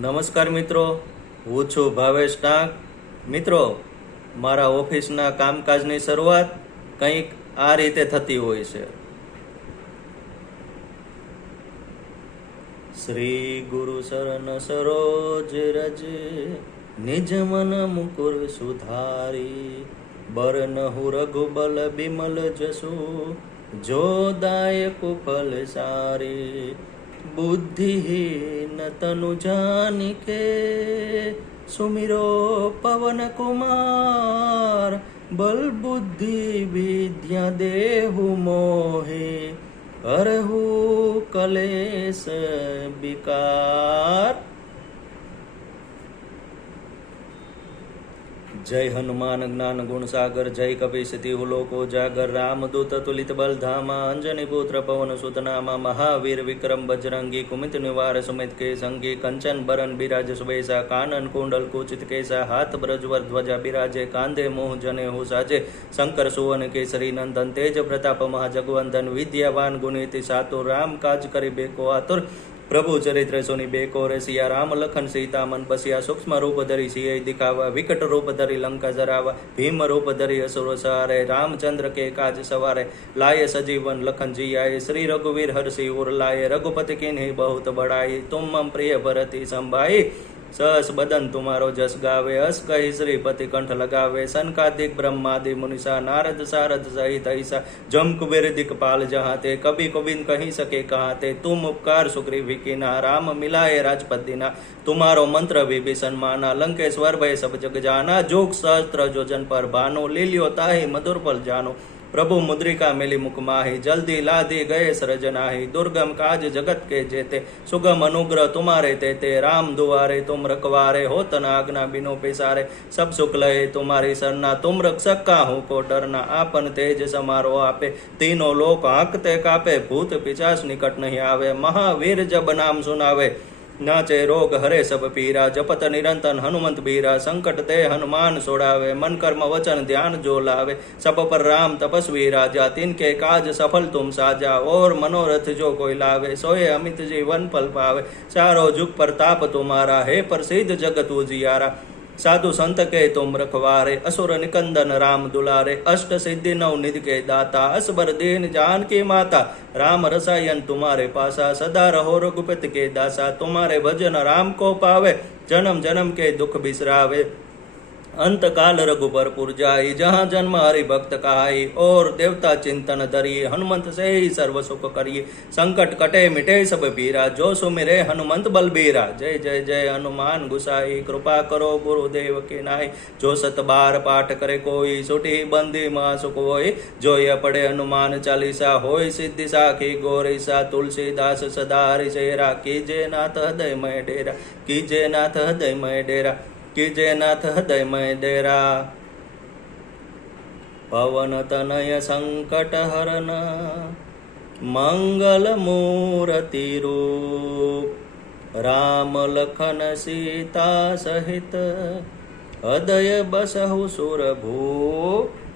નમસ્કાર મિત્રો, હું છું ભાવેશ ટાંક. મિત્રો, મારા ઓફિસના કામકાજની શરૂઆત કંઈક આ રીતે થતી હોય છે. શ્રી ગુરુ શરણ સરોજ રજ, નિજ મન મુકુર સુધારી, બરનહુ રઘુબલ બિમલ જસુ, જો દાયક ફલ સારી. बुद्धिहीन तनु जानिके, सुमिरो पवन कुमार, बल बुद्धि विद्या देहु मोहे, हरहु कलेश विकार. जय हनुमान ज्ञान गुण सागर, जय कपीस तिहु लोको जागर, रामदूत तुलित बल धामा, अंजनी पुत्र पवन सुत नामा, महावीर विक्रम बजरंगी, कुमित निवार सुमित के संगी, कंचन बरन बिराज सुबेसा, कानन कुंडल कुचित केसा, हाथ ब्रजवर ध्वजा बिराजे, कांधे मोह जने हो साजे, शंकर सुवन केसरी नंदन, तेज प्रताप महाजगवंदन, विद्यावान गुणिति सातुर, राम काज करिबेको आतुर. प्रभु चरित्र सोनी बेको रे, सिया राम लखन सीता मन बसिया, सूक्ष्म रूप धरी सिय दिखावा, विकट रूप धरी लंका जरावा, भीम रूप धरी असुर सहारे, रामचंद्र के काज सवारे, लाए सजीवन लखन जी आए, श्री रघुवीर हर्षि उर लाए, रघुपति किन्हीं बहुत बड़ाई, तुम मम प्रिय भरति संभाई. सहस बदन तुम्हारो जस गावे, अस कही श्रीपति कंठ लगावे, सनकादिक ब्रह्मादि मुनिसा, नारद सारद सहित ऐसा, जम कुबेर दिक्पाल जहाते, कभी कोबिन कहीं सके कहाते, तुम उपकार सुग्रीव कीना, राम मिलाए राजपद दीना, तुम्हारो मंत्र विभीषण माना, लंकेश्वर भय सब जग जाना, जोग सहस्त्र जोजन पर भानो, लील्यो ताहि मधुर फल जानो. प्रभु मुद्रिका मिली मुख माही, जल्दी लादी गए सरजनाही, दुर्गम काज जगत के जेते, सुगम अनुग्रह तुम्हारे तेते, राम दुआरे तुम रखवारे, होत न आज्ञा बिनु पेसारे, सब सुख लहे तुम्हारी सरना, तुम रक्षक काहू को डरना, आपन तेज समारो आपे, तीनों लोक आंकते कापे, भूत पिचास निकट नहीं आवे, महावीर जब नाम सुनावे, नाचे रोग हरे सब पीरा, जपत निरंतर हनुमंत बीरा, संकट ते हनुमान सोड़ावे, मन कर्म वचन ध्यान जो लावे, सब पर राम तपस्वी राजा, तिनके काज सफल तुम साजा, और मनोरथ जो कोई लावे, सोए अमित जीवन फल पावे, चारों जुग प्रताप तुम्हारा, हे प्रसिद्ध जगत उजियारा. साधु संत के तुम रखवारे, असुर निकंदन राम दुलारे, अष्ट सिद्धि नव निधि के दाता, असबर दीन जान की माता, राम रसायन तुम्हारे पासा, सदा रहो रघुपति के दासा, तुम्हारे भजन राम को पावे, जन्म जन्म के दुख बिसरावे, अंत काल रघुबर पुर जाई, जहाँ जन्म हरि भक्त कहाई, और देवता चिंतन धरिए, हनुमंत से ही सर्व सुख करिए, संकट कटे मिटे सब पीरा, जो सुमिरे हनुमंत बलबीरा. जय जय जय हनुमान गुसाई, कृपा करो गुरुदेव की नाई, जो सत बार पाठ करे कोई, सुटी बंदी मां सुख होई, जो ये पढ़े हनुमान चालीसा, होई सिद्धि साखी गौरीसा, तुलसीदास सदा हरिचेरा, कीजे नाथ हृदय मय डेरा, कीजे नाथ हृदय मय डेरा, कीजे नाथ हृदय मय डेरा. पवन तनय संकट हरन, मंगल मूर्ति रूप, राम लखन सीता सहित, हृदय बसहु सुर भूप.